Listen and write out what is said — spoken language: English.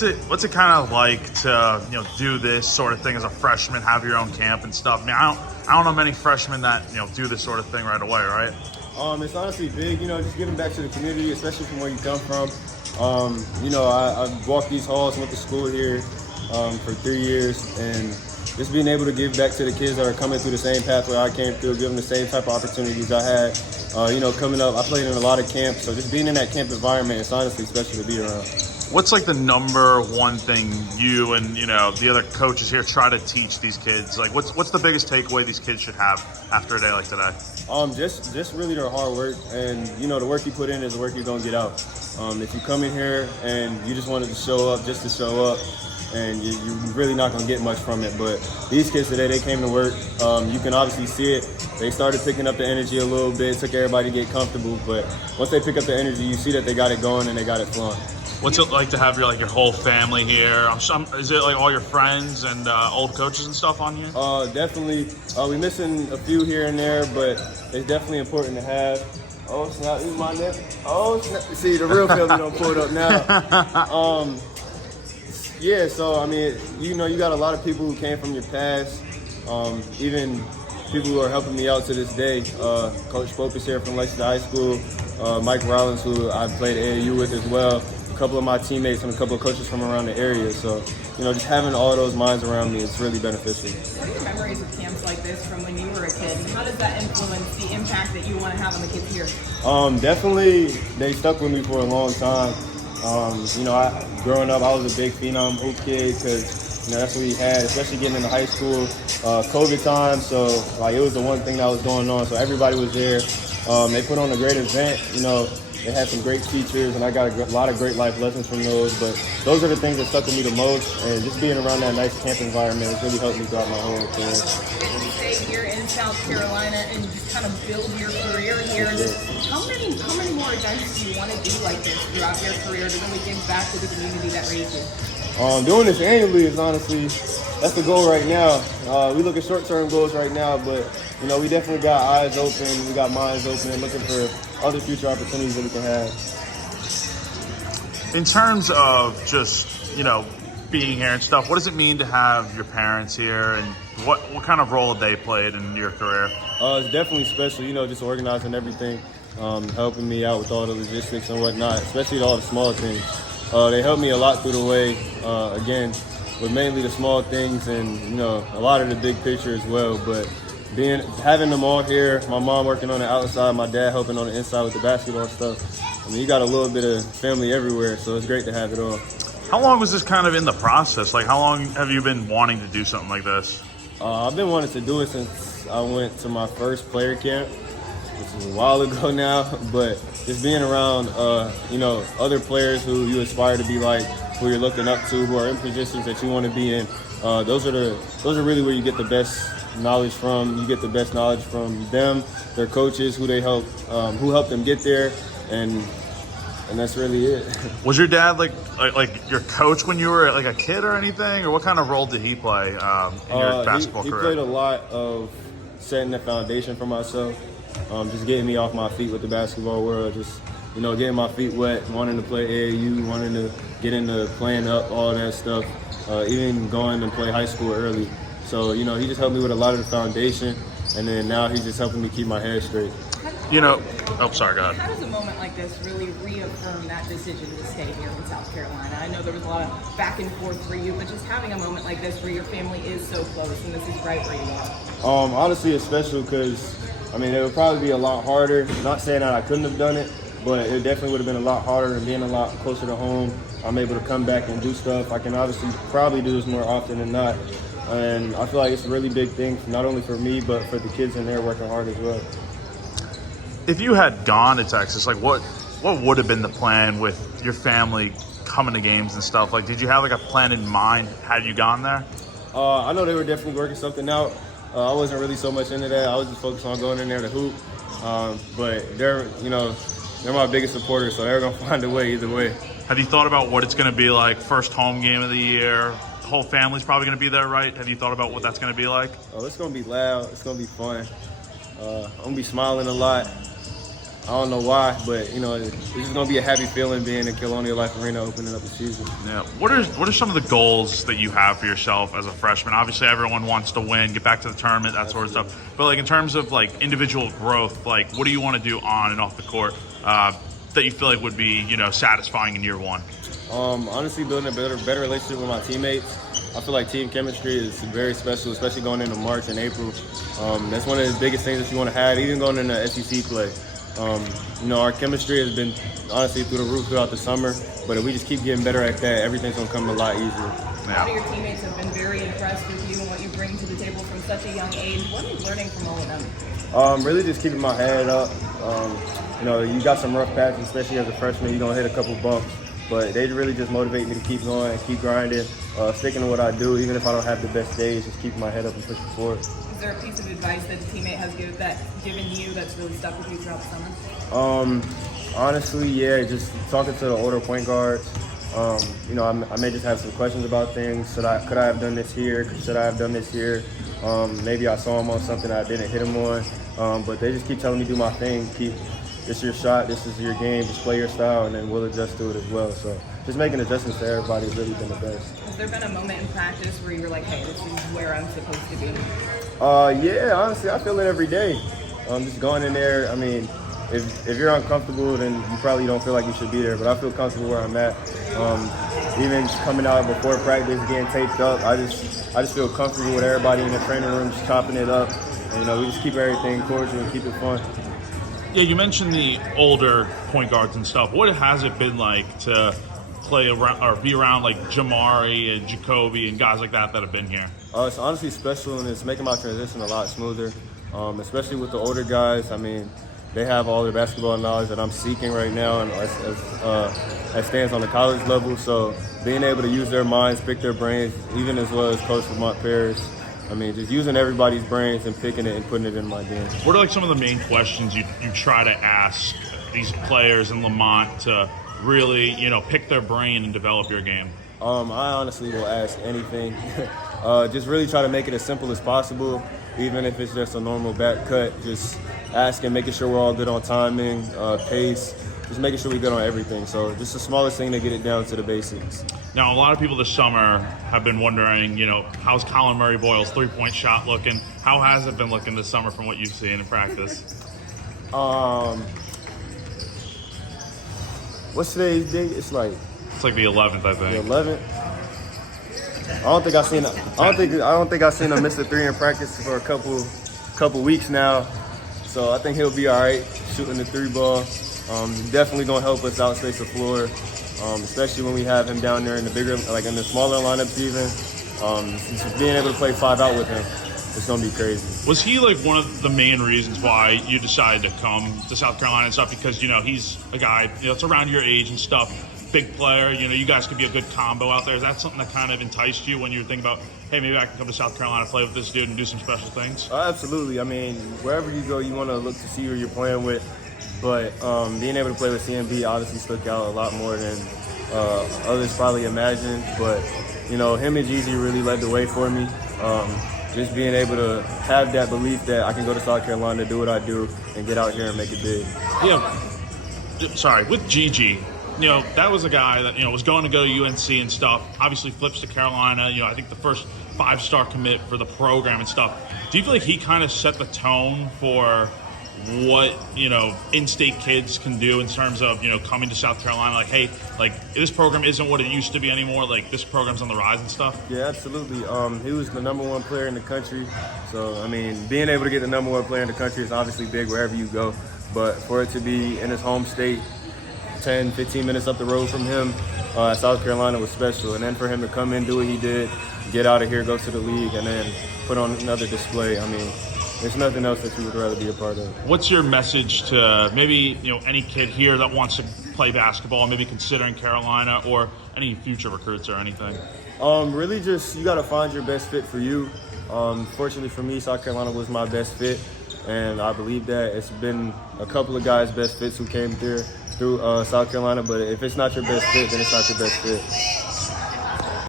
What's it kind of like to do this sort of thing as a freshman, have your own camp and stuff? I mean, I don't know many freshmen that do this sort of thing right away, right? It's honestly big, just giving back to the community, especially from where you come from. I walked these halls, went to school here for 3 years, and just being able to give back to the kids that are coming through the same path where I came through, give them the same type of opportunities I had. Coming up, I played in a lot of camps, so just being in that camp environment, it's honestly special to be around. What's like the number one thing you and the other coaches here try to teach these kids? Like, what's the biggest takeaway these kids should have after a day like today? Just really their hard work, and the work you put in is the work you're gonna get out. If you come in here and you just wanted to show up just to show up, and you're really not gonna get much from it. But these kids today, they came to work. You can obviously see it. They started picking up the energy a little bit. It took everybody to get comfortable, but once they pick up the energy, you see that they got it going and they got it flowing. What's it like to have your whole family here? Is it like all your friends and old coaches and stuff on here? Definitely. We're missing a few here and there, but it's definitely important to have. Oh, snap, this is my neck. Oh, snap. See, the real family don't pull it up now. Yeah, so, I mean, you got a lot of people who came from your past, even people who are helping me out to this day. Coach Pope is here from Lexington High School, Mike Rollins, who I played AAU with as well, a couple of my teammates and a couple of coaches from around the area. So, just having all those minds around me is really beneficial. What are your memories of camps like this from when you were a kid? And how does that influence the impact that you want to have on the kids here? Definitely, they stuck with me for a long time. Growing up, I was a big phenom hoop kid because that's what we had, especially getting into high school, COVID time. So it was the one thing that was going on. So everybody was there. They put on a great event. They had some great teachers, and I got a lot of great life lessons from those. But those are the things that stuck with me the most. And just being around that nice camp environment has really helped me throughout my whole career. When you stay here in South Carolina and just kind of build your career here, how many more events do you want to do like this throughout your career to really give back to the community that raised you? Doing this annually is honestly, that's the goal right now. We look at short-term goals right now, but we definitely got eyes open, we got minds open, looking for other future opportunities that we can have. In terms of just being here and stuff, what does it mean to have your parents here, and what kind of role have they played in your career? It's definitely special, just organizing everything, helping me out with all the logistics and whatnot, especially all the small things. They helped me a lot through the way, again, with mainly the small things and, a lot of the big picture as well. But having them all here, my mom working on the outside, my dad helping on the inside with the basketball stuff. I mean, you got a little bit of family everywhere, so it's great to have it all. How long was this kind of in the process? Like, how long have you been wanting to do something like this? I've been wanting to do it since I went to my first player camp, which is a while ago now, but just being around, other players who you aspire to be like, who you're looking up to, who are in positions that you want to be in, those are really where you get the best knowledge from. You get the best knowledge from them, their coaches, who helped them get there, and that's really it. Was your dad like your coach when you were like a kid or anything, or what kind of role did he play in your basketball career? He played a lot of setting the foundation for myself. Just getting me off my feet with the basketball world, just, getting my feet wet, wanting to play AAU, wanting to get into playing up, all that stuff, even going and play high school early. So, he just helped me with a lot of the foundation, and then now he's just helping me keep my head straight. Sorry, go ahead. How does a moment like this really reaffirm that decision to stay here in South Carolina? I know there was a lot of back and forth for you, but just having a moment like this where your family is so close and this is right where you are. Honestly, it's special because, it would probably be a lot harder. Not saying that I couldn't have done it, but it definitely would have been a lot harder, and being a lot closer to home, I'm able to come back and do stuff. I can obviously probably do this more often than not. And I feel like it's a really big thing, not only for me, but for the kids in there working hard as well. If you had gone to Texas, what would have been the plan with your family coming to games and stuff? Like, did you have a plan in mind had you gone there? I know they were definitely working something out. I wasn't really so much into that. I was just focused on going in there to hoop. But they're my biggest supporters, so they're gonna find a way either way. Have you thought about what it's gonna be like? First home game of the year. The whole family's probably gonna be there, right? Have you thought about what that's gonna be like? Oh, it's gonna be loud. It's gonna be fun. I'm gonna be smiling a lot. don't know why, but you know, it's just gonna be a happy feeling being in Colonial Life Arena opening up the season. Yeah. What are some of the goals that you have for yourself as a freshman? Obviously, everyone wants to win, get back to the tournament, that sort of stuff. But like in terms of like individual growth, like what do you want to do on and off the court that you feel like would be, you know, satisfying in year one? Honestly, building a better relationship with my teammates. I feel like team chemistry is very special, especially going into March and April. That's one of the biggest things that you want to have, even going into SEC play. You know, our chemistry has been honestly through the roof throughout the summer, but if we just keep getting better at that, everything's gonna come a lot easier. A lot of your teammates have been very impressed with you and what you bring to the table from such a young age. What are you learning from all of them? Really just keeping my head up. You know, you got some rough patches, especially as a freshman. You're gonna hit a couple bumps, but they really just motivate me to keep going and keep grinding, sticking to what I do, even if I don't have the best days, just keeping my head up and pushing forward. Is there a piece of advice that a teammate has given you that's really stuck with you throughout the summer? Honestly, yeah, just talking to the older point guards. You know, I may just have some questions about things. Could I have done this here? Should I have done this here? Maybe I saw him on something I didn't hit him on. But they just keep telling me do my thing. This is your shot, this is your game, just play your style, and then we'll adjust to it as well. So just making adjustments to everybody has really been the best. Has there been a moment in practice where you were like, hey, this is where I'm supposed to be? Yeah, honestly, I feel it every day. Just going in there, I mean, if you're uncomfortable, then you probably don't feel like you should be there, but I feel comfortable where I'm at. Even coming out before practice, getting taped up, I just feel comfortable with everybody in the training room, just chopping it up. And, you know, we just keep everything cordial and keep it fun. Yeah, you mentioned the older point guards and stuff. What has it been like to play around or be around like Jamari and Jacoby and guys like that have been here? It's honestly special, and it's making my transition a lot smoother, especially with the older guys. I mean, they have all the basketball knowledge that I'm seeking right now, and as stands on the college level. So being able to use their minds, pick their brains, even as well as Coach Lamont Paris. I mean, just using everybody's brains and picking it and putting it in my game. What are like some of the main questions you try to ask these players in Lamont to really, you know, pick their brain and develop your game? I honestly will ask anything. Just really try to make it as simple as possible, even if it's just a normal back cut. Just asking, making sure we're all good on timing, pace, just making sure we're good on everything. So just the smallest thing to get it down to the basics. Now, a lot of people this summer have been wondering, you know, how's Colin Murray-Boyle's three-point shot looking? How has it been looking this summer from what you've seen in practice? What's today's date? It's like the 11th, I think. The 11th. I don't think I've seen him miss a three in practice for a couple weeks now. So I think he'll be all right shooting the three ball. Definitely gonna help us outspace the floor, especially when we have him down there in the bigger, like in the smaller lineups even. Just being able to play 5 out with him, it's gonna be crazy. Was he like one of the main reasons why you decided to come to South Carolina and stuff? Because, you know, he's a guy, you know, it's around your age and stuff, big player, you know, you guys could be a good combo out there. Is that something that kind of enticed you when you were thinking about, hey, maybe I can come to South Carolina, play with this dude and do some special things? Absolutely. I mean, wherever you go, you want to look to see who you're playing with. But being able to play with CMB obviously stuck out a lot more than others probably imagined. But, you know, him and Jeezy really led the way for me. Just being able to have that belief that I can go to South Carolina, do what I do, and get out here and make it big. Yeah. Sorry, with Gigi, you know, that was a guy that, you know, was going to go to UNC and stuff, obviously flips to Carolina, you know, I think the first 5-star commit for the program and stuff. Do you feel like he kind of set the tone for what, you know, in-state kids can do in terms of, you know, coming to South Carolina? Like, hey, like, this program isn't what it used to be anymore. Like, this program's on the rise and stuff. Yeah, absolutely. He was the #1 player in the country. So, I mean, being able to get the #1 player in the country is obviously big wherever you go. But for it to be in his home state, 10, 15 minutes up the road from him, South Carolina was special. And then for him to come in, do what he did, get out of here, go to the league, and then put on another display. I mean, there's nothing else that you would rather be a part of. What's your message to maybe, you know, any kid here that wants to play basketball, maybe considering Carolina, or any future recruits or anything? Really just, you got to find your best fit for you. Fortunately for me, South Carolina was my best fit, and I believe that. It's been a couple of guys' best fits who came through South Carolina, but if it's not your best fit, then it's not your best fit.